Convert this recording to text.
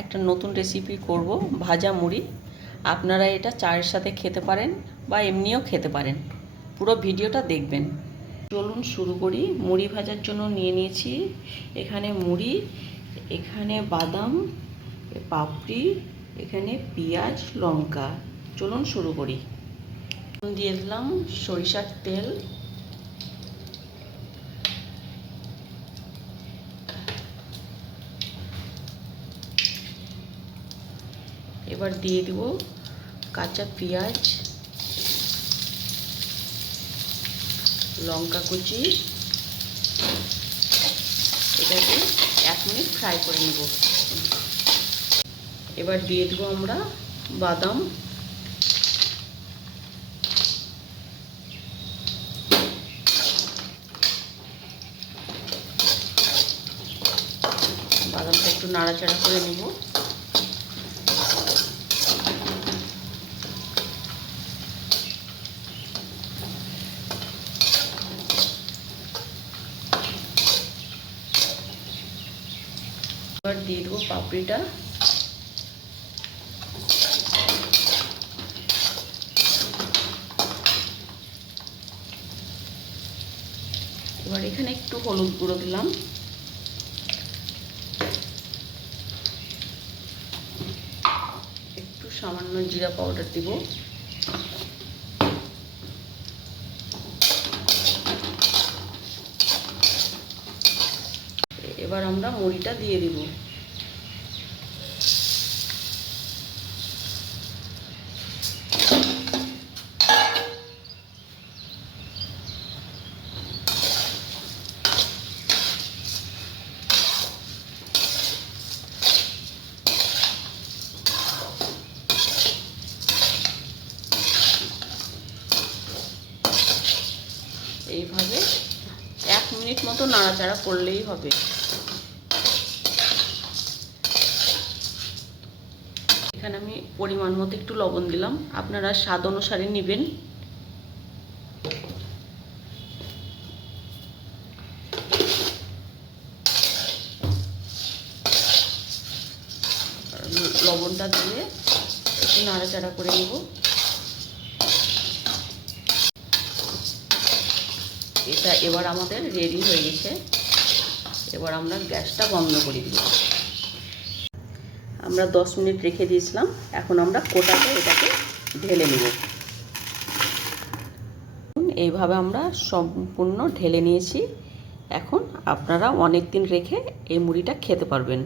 একটা নতুন রেসিপি করব, ভাজা মুড়ি। আপনারা এটা চায়ের সাথে খেতে পারেন বা এমনিও খেতে পারেন। পুরো ভিডিওটা দেখবেন। চলুন শুরু করি। মুড়ি ভাজার জন্য নিয়ে নিয়েছি এখানে মুড়ি, এখানে বাদাম, পাপড়ি, এখানে পেঁয়াজ, লঙ্কা। চলুন শুরু করি। দিয়ে দিলাম সরিষার তেল, এবার দিয়ে দেব কাঁচা পেঁয়াজ, লঙ্কা কুচি। এটাকে 1 মিনিট ফ্রাই করে নেব। এবার দিয়ে দেবো আমরা বাদাম, বাদামটা একটু নাড়াচাড়া করে নেব। এবার দিয়ে দেবো পাপড়িটা, এবার এখানে একটু হলুদ গুঁড়ো দিলাম, একটু সামান্য জিরা পাউডার দিব, এবার আমরা মুড়িটা দিয়ে দিব। এইভাবে 1 মিনিট মতো নাড়াচাড়া করলেই হবে। এখানে আমি পরিমাণ মতো একটু লবণ দিলাম, আপনারা স্বাদ অনুসারে নেবেন। লবণটা দিয়ে একটু নাড়াচাড়া করে নেব। এটা এবার আমাদের রেডি হয়ে গেছে। এবার আমরা গ্যাসটা বন্ধ করে দিব। আমরা 10 মিনিট রেখে দিয়েছিলাম, এখন আমরা কোটাতে এটাকে ঢেলে নেব। এইভাবে আমরা সম্পূর্ণ ঢেলে নিয়েছি। এখন আপনারা অনেক দিন রেখে এই মুড়িটা খেতে পারবেন।